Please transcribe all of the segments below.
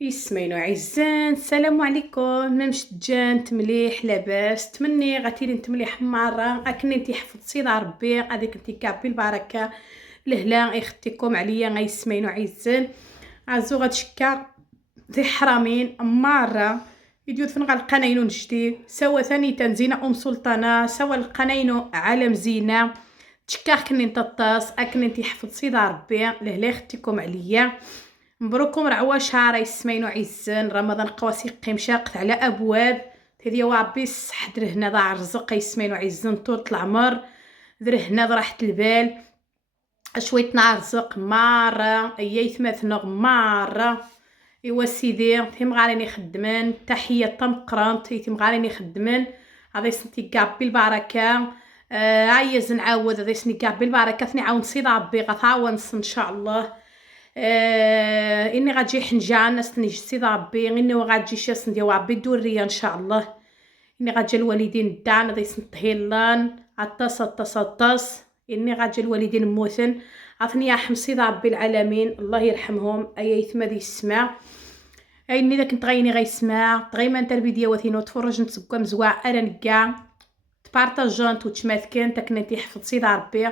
يسمعينو عزان، السلام عليكم. مش تجانت مليح لاباس؟ تمني غاتيلي انت مليح مره اكن انت حفظتي دار ربي غادي كنتي كعبي البركه لهلا يختيكم عليا غيسمعينو عزان عزو غتشكا دي حرامين مره فيديو فين غلقانينو جديد سوا ثاني تنزينه سلطانه سوا لقانينو عالم زينه تشكاخ كني نطاس اكن انت حفظتي دار ربي لهلا يختيكم عليا. مبروكم رعوة شهر يسمينو عزان رمضان قواسي قيم شاقت على ابواب تدي ربي الصح درهنا ضاع الرزق يسمينو عزان طول العمر درهنا راحة البال شويه نهار رزق ماره اييت مثنغ ماره. ايوا سيدي تيم غاريني خدمن تحيه طمقرانت تيم غاريني خدمن هذا سنتي كابي البركه. عايز نعاود هذا سني كابي البركه ثني عاون سيد ربي غتعاون ان شاء الله. اني غتجي حنجه الناس نجي سيد ربي اني غتجي شاس ندير ربي الدوريه ان شاء الله. اني غتجي الوالدين دان هذا سنتهيلان عطاس اني غتجي الوالدين موثن عطني يا حمصي ربي العالمين الله يرحمهم اي ثما دي السماء. اني اذا كنت غيني غيسمع غيما انت الفيديو وثينو تفرج نتسكم زوا انا نكاع تبارطاجونت وتشماثكن تكنتي حفظتي ربي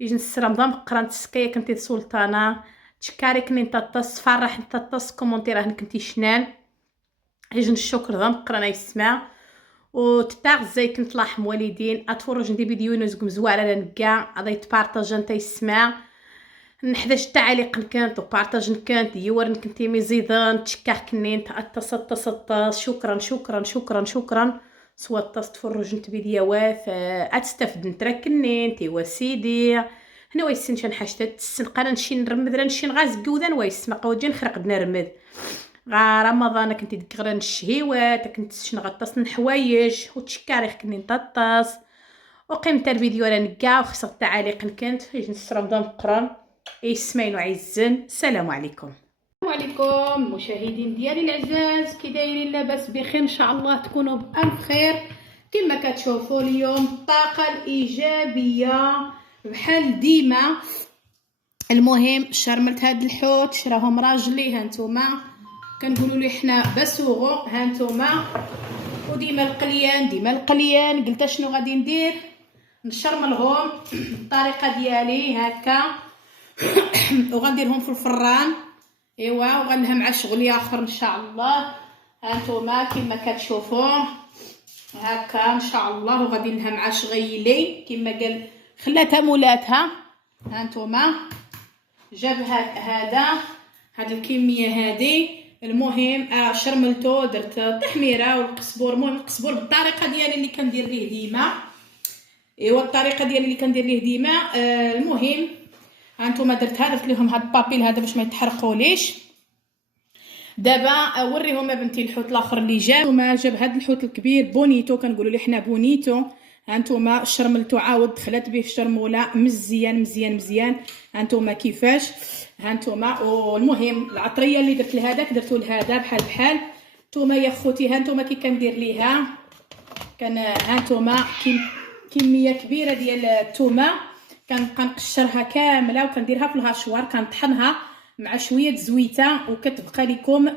يجي نسرا مضام قران تسكايه كنتي سلطانه تشكاري كني نطاس فرح نطاس كومونتي راه كنتي شنان يجي الشكر ضم قران يسمع وتتاغزي كنت لاحم والدين اتفرج ندي فيديو نزكم زوار على نكاع غادي تبارطاج انت يسمع نحداش تعليق كانت وبارطاج كانت يورن كنتي مزيدان تشكاح كنين تصط شكرا شكرا شكرا شكرا سوا تفرج انت فيديوهات اتستفد نتركنين تي وسيدي هنا ويسن شن حاجه تسنقنا نشي نرمد نشي نغاز قودان ويسمع قوجي نخرق نرمد غا رمضان كنتي تقرا الشهيوات كنت شنغطاس الحوايج وتشكاري كني نطاس وقيمت الفيديو انا نكا وخسرت التعاليق كنت في نص رمضان قران يسمعينو عزن. السلام عليكم. السلام عليكم المشاهدين ديالي العزاز كي دايرين لاباس بخير ان شاء الله تكونوا بألف خير. كما كتشوفوا اليوم الطاقه الايجابيه بحال ديما. المهم شرملت هاد الحوت شراهم راجلي هانتوما كنقولوا لي حنا بسوغو هانتوما وديما القليان قلت شنو غادي ندير نشرملهم الطريقه ديالي هكا وغنديرهم في الفران. ايوا وغنلها مع شغل اخر ان شاء الله هانتوما كما كتشوفوا هكا ان شاء الله وغادي نلها مع شغيلي كما قال خلاتها مولاتها هانتوما جاب هاد الكميه هادي. المهم شرملتو درت تحميره والقزبور. المهم القزبور بالطريقه ديالي اللي كندير ليه ديما. ايوا الطريقه ديالي اللي كندير ليه ديما. المهم هانتوما درت لهم هاد البابيل هذا باش ما يتحرقوليش. دابا اوريهم يا بنتي الحوت الاخر اللي جا وما جاب هاد الحوت الكبير بونيتو كنقولوا ليه حنا بونيتو هانتوما شرملتو عاود دخلت به في الشرموله مزيان مزيان مزيان هانتوما كيفاش هانتوما. والمهم العطريه اللي درت لهذاك درتو لهذا بحال نتوما يا خوتي هانتوما كي كندير ليها كان هانتوما كميه كبيره ديال الثومه كنقشرها كامله وكنديرها في الهاشوار كنطحنها مع شويه زويته وكتبقى لكم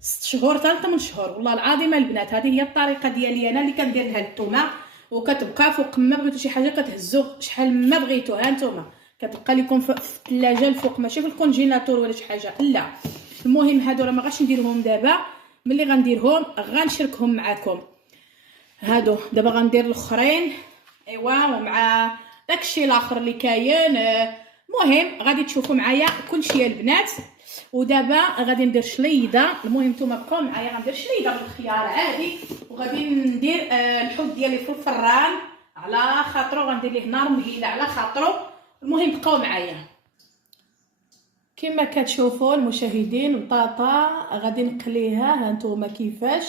6 شهور حتى 8 شهور. والله العظيم البنات هذه هي الطريقه ديالي انا اللي كندير لها الثومه وكتبقى فوق ما بغيتو شي حاجه كتهزو شحال ما بغيتو هانتوما كتبقى لكم في الثلاجه الفوق ماشي في الكونجيناتور ولا شي حاجه لا. المهم هادو راه ما غاش نديرهم دابا ملي غنديرهم غنشاركهم معكم. هادو دابا غندير الاخرين ايوا ومع داكشي الاخر اللي كاين. المهم غادي تشوفوا معايا كلشي يا البنات. ودابا غادي ندير شليضه. المهم نتوما بقاو معايا غندير شليضه بالخيار عادي وغادي ندير الحوت ديالي في الفران على خاطرو غندير ليه نار مهيله على خاطرو. المهم بقاو معايا كما كتشوفوا المشاهدين. البطاطا غادي نقليها هانتوما كيفاش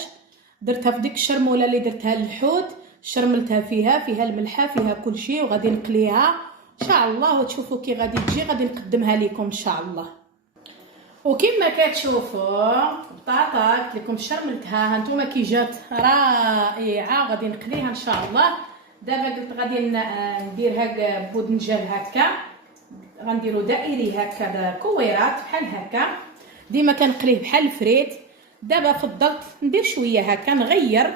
درتها في ديك الشرموله اللي درتها للحوت شرملتها فيها الملحه فيها كلشي وغادي نقليها ان شاء الله وتشوفوا كي غادي تجي غادي نقدمها لكم ان شاء الله. وكما كتشوفوا البطاطا قلت لكم شرملتها هانتوما كي جات رائعه غادي نقليها ان شاء الله. دابا قلت غادي نديرها بودنجان هكا غنديرو دائري هكا كويرات بحال هكا ديما كنقليه بحال الفريت دابا فضلت ندير شويه هكا نغير.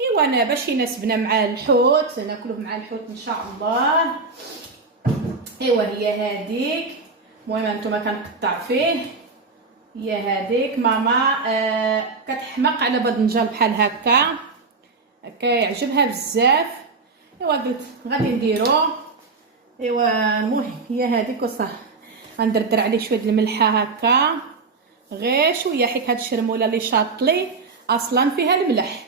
ايوا انا باش يناسبنا مع الحوت، ناكلوه مع الحوت ان شاء الله. ايوا هي هذيك. المهم هانتوما كنقطع فيه. هي هذيك ماما كتحماق على باذنجان بحال هكا، كيعجبها بزاف. ايوا قلت غادي نديرو. ايوا المهم هي هذيك وصافي. غندردر عليه شويه الملحه هكا غير شويه، حيت هاد الشرموله اللي شاطلي اصلا فيها الملح،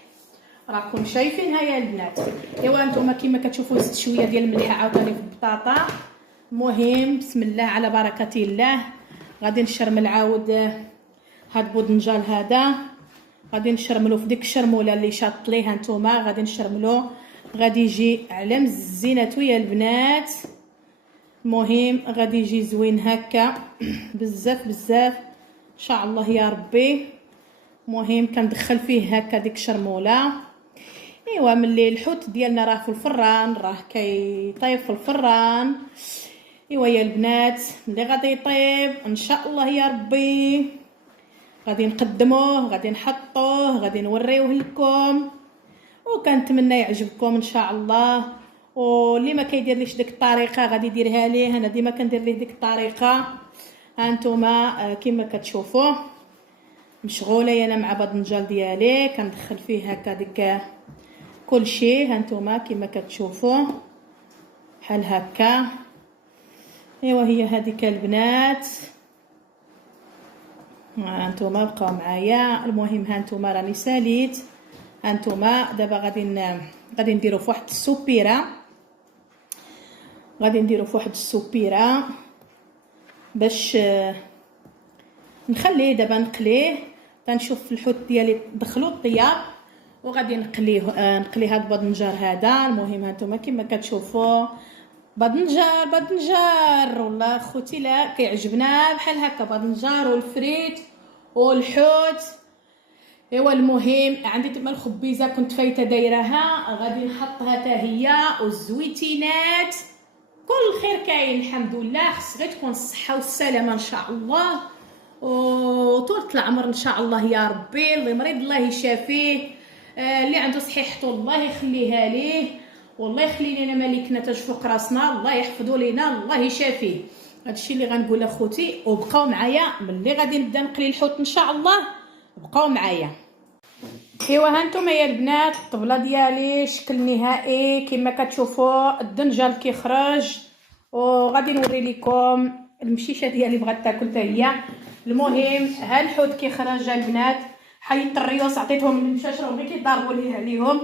راكم شايفينها يا البنات. ايوا نتوما كيما كتشوفوا زدت شويه ديال الملح عاوتاني في البطاطا. المهم بسم الله على بركه الله. غادي نشرمل عاود هاد بودنجال هذا، غادي نشرملو في ديك الشرموله اللي شاطليها نتوما، غادي نشرملو، غادي يجي على مزيناتو يا البنات. المهم غادي يجي زوين هكا بزاف بزاف ان شاء الله يا ربي. المهم كندخل فيه هكا ديك الشرموله. ايوا ملي الحوت ديالنا راه في الفران، راه كيطيب في الفران. ايوا يا البنات ملي غادي يطيب ان شاء الله يا ربي غادي نقدموه، غادي نحطوه، غادي نوريوه لكم، وكنتمنى يعجبكم ان شاء الله. واللي ما كيديرليش ديك الطريقه غادي يديرها ليه، انا ديما كندير ليه ديك الطريقه. هانتوما كيما كتشوفوا مشغوله انا مع باذنجال ديالي، كندخل فيه هكا ديك كلشي. هانتوما كيما كتشوفوا بحال هكا. ايوا هي هذيك البنات، هانتوما بقاو معايا. المهم هانتوما راني ساليت. هانتوما دابا غادي نديرو في واحد السوبيره، غادي نديرو في واحد السوبيره باش نخليه دابا نقليه. تنشوف الحوت ديالي دخلو الطياب وغادي نقلي هاد الباذنجار هذا. المهم هانتوما كيما كتشوفوا باذنجار والله خوتي لا كيعجبنا بحال هكا باذنجار والفريت والحوت. ايوا المهم عندي تما الخبيزه كنت فايته دايرها، غادي نحطها حتى هي والزويتينات. كل خير كاين الحمد لله. خص غير تكون الصحه والسلامه ان شاء الله وطولة العمر ان شاء الله يا ربي. اللي مريض الله يشافيه، اللي عنده صحيحته الله يخليها ليه، والله يخلي لنا ملكنا تاج فوق راسنا، الله يحفظه لينا، الله يشافيه. هادشي اللي غنقول اخوتي. وبقاو معايا ملي غادي نبدا نقلي الحوت ان شاء الله، بقاو معايا. ايوا هانتوما يا البنات الطبله ديالي شكل نهائي كما كتشوفوا، الدنجال كيخرج. وغادي نوري لكم المشيشه ديالي بغات تاكل حتى هي. المهم ها الحوت كيخرج البنات. حيدت الريوس عطيتهم المشاش راهم غير كيضربوا ليه عليهم.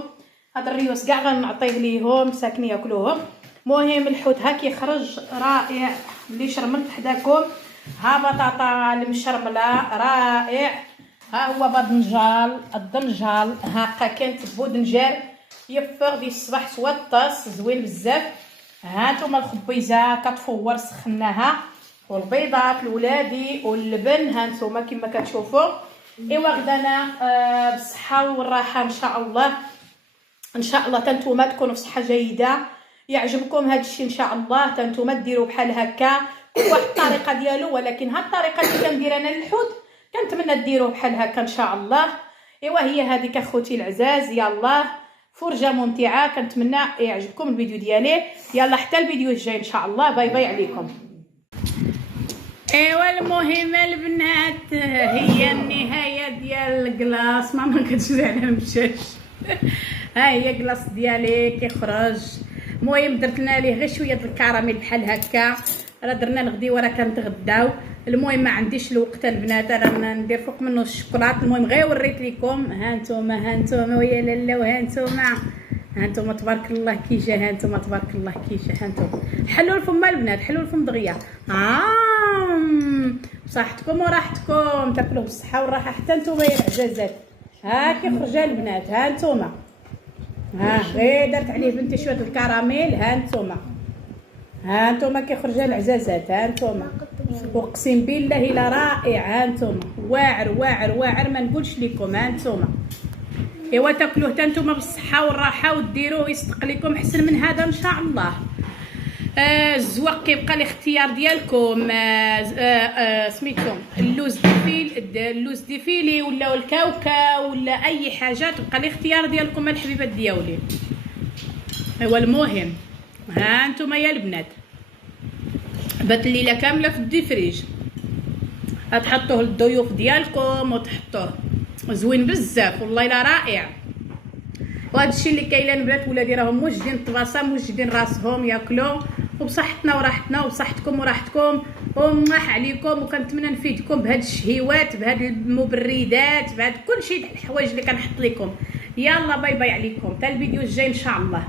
هاد الريوس كاع غنعطيه ليهم ساكن ياكلوهم. المهم الحوت ها كيخرج رائع. اللي شرملت حداكم ها بطاطا المشرمله رائع. ها هو باذنجال الدنجال هاكا كاين بودنجال يفر ديال الصباح توطس زوين بزاف. هانتوما الخبيزه كتفور سخناها والبيضات الولادي واللبن. هانتوما كما كتشوفوا. ايوا غدانا بالصحه والراحه ان شاء الله. ان شاء الله تنتوما تكونوا في صحه جيده، يعجبكم هذا الشيء ان شاء الله. تنتوما ديروا بحال هكا كل واحد الطريقه ديالو، ولكن هاد الطريقه اللي كندير انا للحوت كنتمنى ديروه بحال هكا ان شاء الله. ايوا هي هذيك اخوتي العزاز. يلا فرجه ممتعه، كنتمنى يعجبكم الفيديو ديالي. يلا حتى الفيديو الجاي ان شاء الله. باي باي عليكم. ايوا المهم البنات هي النهايه ديال الكلاص. ماما كتجري على المشاش. ها هي الكلاص ديالي كيخرج. المهم درت لنا ليه غير شويه د الكراميل بحال هكا، راه درنا الغديوه راه كنتغداو. المهم ما عنديش الوقت البنات راه ندير فوق منه الشوكولات. المهم غير وريت لكم. هانتوما ويا لالا. وهانتوما تبارك الله كي جا. هانتوما تبارك الله كي جا. هانتوما حلوا الفم البنات، حلوا الفم دغيا. بصحتكم وراحتكم، تاكلوا بالصحه والراحه حتى نتوما يا العزازات. ها كيخرج البنات. هانتوما ها غير درت عليه بنتي شويه الكراميل. هانتوما كيخرج العزازات. هانتوما اقسم بالله لا رائع. هانتوما واعر واعر واعر ما نقولش لكم. هانتوما ايوا تاكلوه حتى نتوما بالصحه والراحه وديروه يصدق لكم احسن من هذا ان شاء الله. الزواق كيبقى الاختيار ديالكم. سميتو اللوز ديفيلي ولا الكاوكا ولا اي حاجه، تبقى الاختيار ديالكم الحبيبات ديالي. ايوا المهم ها انتم يا البنات بات الليله كامله في الديفريج، غتحطوه للضيوف ديالكم وتحطوه زوين بزاف والله الا رائع. وهذا الشيء اللي كاين البنات ولادي راهم موجدين الطباسه موجدين راسهم ياكلوا، وبصحتنا وراحتنا وبصحتكم وراحتكم وماح عليكم. وكنتمنى نفيدكم بهاد الشهيوات بهاد المبردات بهاد كل شيء الحوايج اللي كنحط لكم. يلا باي باي عليكم، حتى الفيديو الجاي ان شاء الله.